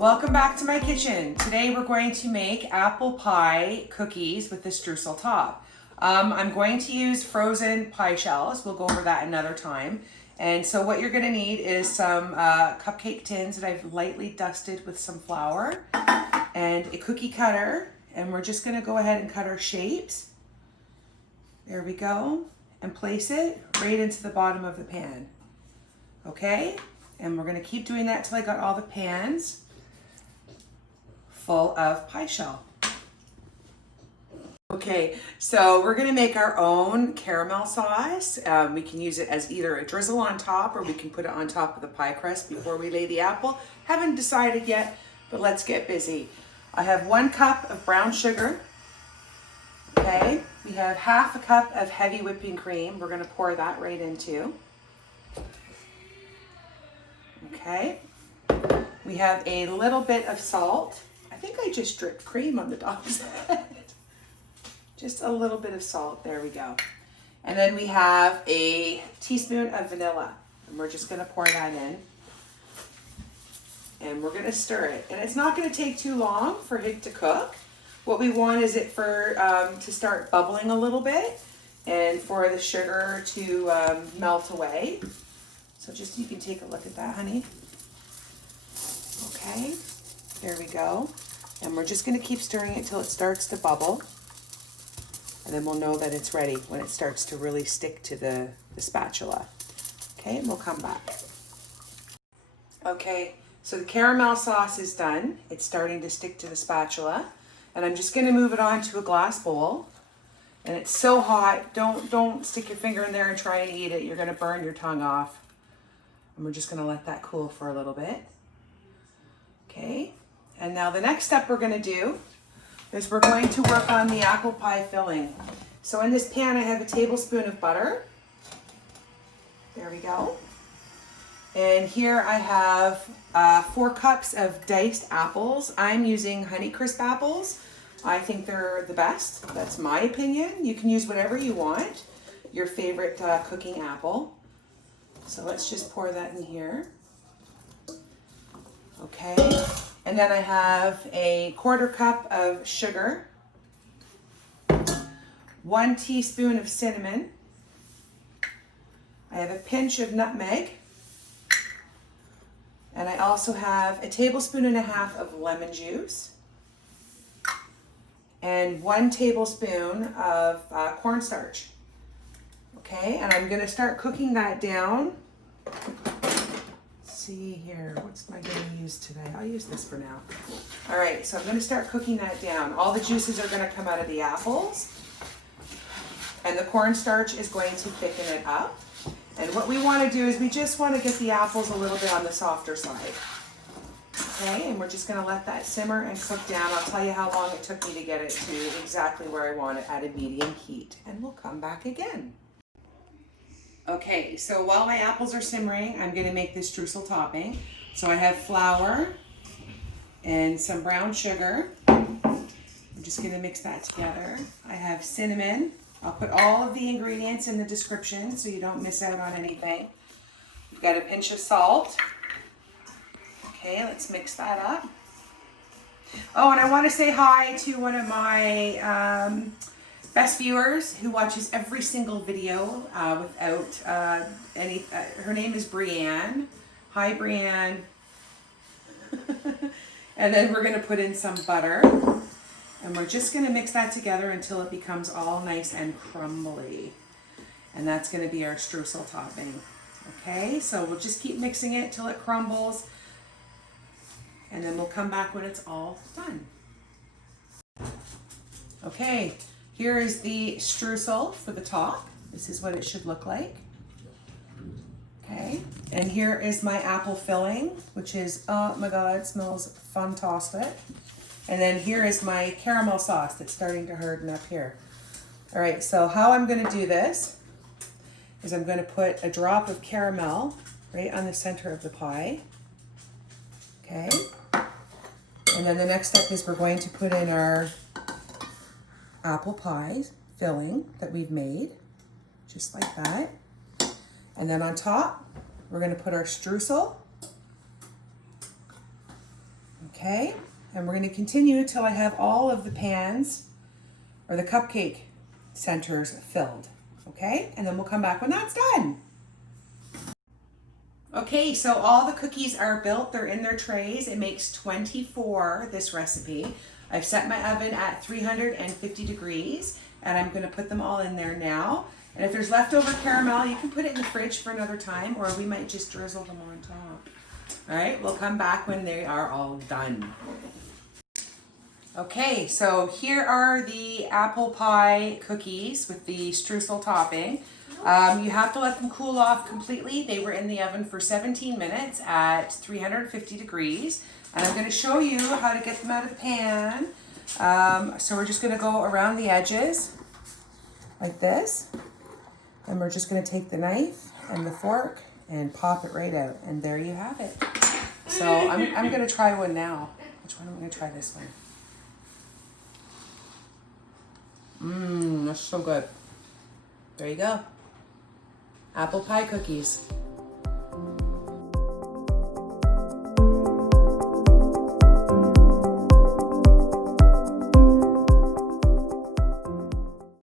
Welcome back to my kitchen. Today we're going to make apple pie cookies with the streusel top. I'm going to use frozen pie shells. We'll go over that another time. And so what you're gonna need is some cupcake tins that I've lightly dusted with some flour and a cookie cutter. And we're just gonna go ahead and cut our shapes. There we go. And place it right into the bottom of the pan. Okay? And we're gonna keep doing that till I got all the pans full of pie shell. Okay, so we're gonna make our own caramel sauce. We can use it as either a drizzle on top or we can put it on top of the pie crust before we lay the apple. Haven't decided yet, but let's get busy. I have 1 cup of brown sugar. Okay, we have half a cup of heavy whipping cream. We're gonna pour that right into. Okay, we have a little bit of salt. I think I just dripped cream on the dog's head. Just a little bit of salt, there we go. And then we have a teaspoon of vanilla, and we're just gonna pour that in. And we're gonna stir it. And it's not gonna take too long for it to cook. What we want is it for to start bubbling a little bit and for the sugar to melt away. So just, you can take a look at that, honey. Okay, there we go. And we're just gonna keep stirring it till it starts to bubble. And then we'll know that it's ready when it starts to really stick to the spatula. Okay, and we'll come back. Okay, so the caramel sauce is done. It's starting to stick to the spatula. And I'm just gonna move it onto a glass bowl. And it's so hot, don't stick your finger in there and try and eat it. You're gonna burn your tongue off. And we're just gonna let that cool for a little bit. Okay, and now the next step we're gonna do is we're going to work on the apple pie filling. So in this pan I have a tablespoon of butter. There we go. And here I have 4 cups of diced apples. I'm using Honeycrisp apples. I think they're the best. That's my opinion. You can use whatever you want, your favorite cooking apple. So let's just pour that in here. Okay, and then I have a 1/4 cup of sugar, 1 teaspoon of cinnamon. I have a pinch of nutmeg, and I also have 1.5 tablespoons of lemon juice, and 1 tablespoon of cornstarch. Okay, and I'm gonna start cooking that down. Let's see here, what's am I gonna use today? I'll use this for now. All right, so I'm gonna start cooking that down. All the juices are gonna come out of the apples, and the cornstarch is going to thicken it up. And what we wanna do is we just wanna get the apples a little bit on the softer side. Okay, and we're just gonna let that simmer and cook down. I'll tell you how long it took me to get it to exactly where I want it at a medium heat, and we'll come back again. Okay, so while my apples are simmering, I'm gonna make this streusel topping. So I have flour and some brown sugar. I'm just gonna mix that together. I have cinnamon. I'll put all of the ingredients in the description so you don't miss out on anything. We've got a pinch of salt. Okay, let's mix that up. Oh, and I wanna say hi to one of my best viewers who watches every single video without any, her name is Brianne. Hi, Brianne. And then we're gonna put in some butter, and we're just gonna mix that together until it becomes all nice and crumbly. And that's gonna be our streusel topping. Okay, so we'll just keep mixing it till it crumbles, and then we'll come back when it's all done. Okay. Here is the streusel for the top. This is what it should look like. Okay, and here is my apple filling, which is, oh my God, it smells fantastic. And then here is my caramel sauce that's starting to harden up here. All right, so how I'm gonna do this is I'm gonna put a drop of caramel right on the center of the pie. Okay, and then the next step is we're going to put in our apple pie filling that we've made, just like that. And then on top, we're gonna put our streusel. Okay, and we're going to continue till I have all of the pans or the cupcake centers filled. Okay, and then we'll come back when that's done. Okay, so all the cookies are built. They're in their trays. It makes 24, this recipe. I've set my oven at 350 degrees, and I'm going to put them all in there now. And if there's leftover caramel, you can put it in the fridge for another time, or we might just drizzle them on top. All right, we'll come back when they are all done. Okay, so here are the apple pie cookies with the streusel topping. You have to let them cool off completely. They were in the oven for 17 minutes at 350 degrees. And I'm going to show you how to get them out of the pan. So we're just going to go around the edges like this. And we're just going to take the knife and the fork and pop it right out. And there you have it. So I'm going to try one now. Which one am I going to try? This one. That's so good. There you go. Apple pie cookies.